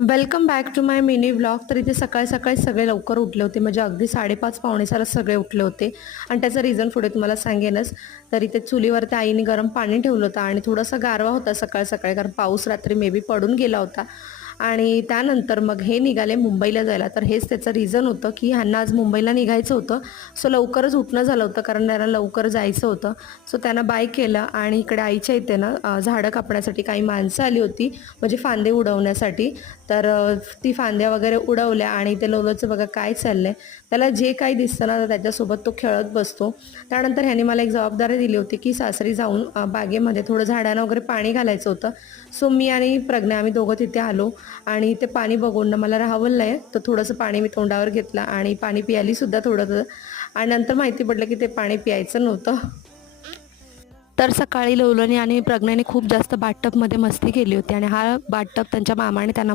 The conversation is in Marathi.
Welcome back to my mini vlog. तर इथे सकाळी सकाळी सगळे लवकर उठले होते, म्हणजे अगदी 5:30 पावणे 6ला सगळे उठले होते. आणि त्याचं रिझन पुढे तुम्हाला सांगेनच. तर इथे चुलीवरती आईने गरम पाणी ठेवलं होतं आणि थोडासा गारवा होता सकाळ सकाळी, कारण पाऊस रात्री मे बी पडून गेला होता. आणि त्यानंतर मग हे निघाले मुंबईला जायला. तर हेच त्याचं रिझन होतं की ह्यांना आज मुंबईला निघायचं होतं. सो लवकरच उठणं झालं होतं, कारण त्यांना लवकर जायचं होतं. सो त्यांना बाय केलं आणि इकडे आईच्या इथे ना झाडं कापण्यासाठी काही माणसं आली होती, म्हणजे फांदे उडवण्यासाठी. तर ती फांद्या वगैरे उडवल्या आणि ते लोलोचं बघा काय चाललंय. त्याला जे काही दिसतं ना त्याच्यासोबत तो खेळत बसतो. त्यानंतर ह्याने मला एक जबाबदारी दिली होती की सासरी जाऊन बागेमध्ये थोडं झाडांना वगैरे पाणी घालायचं होतं. सो मी आणि प्रज्ञा आम्ही दोघं तिथे आलो आणि ते पाणी बघून ना मला राहावलं नाही. तर थोडंसं पाणी मी तोंडावर घेतलं आणि पाणी प्यायलीसुद्धा थोडं. आणि नंतर माहिती पडलं की ते पाणी प्यायचं नव्हतं. तर सकाळी लोलोनी आणि प्रज्ञाने खूप जास्त बाथटबमध्ये मस्ती केली होती आणि हा बाथटब त्यांच्या मामाने त्यांना